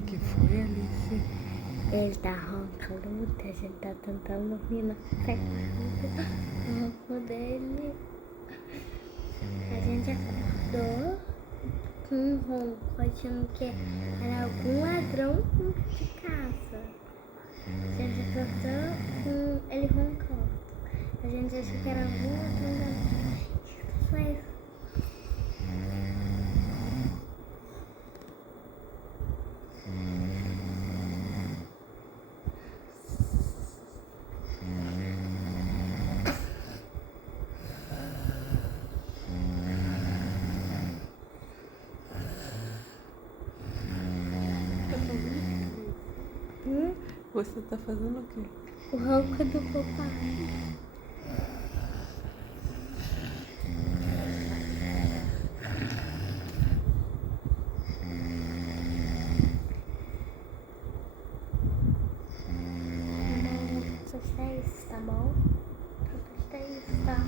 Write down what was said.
que foi, Alice? Ele tá roncando muito, a gente tá tentando dormir na frente o ronco dele. A gente acordou com um ronco, achando que era algum ladrão de casa. A gente acordou com ele roncando. A gente achou que era algum ladrão da casa. Foi. Você tá fazendo o quê? O ronco do papai. Só isso, tá bom? Só isso, tá?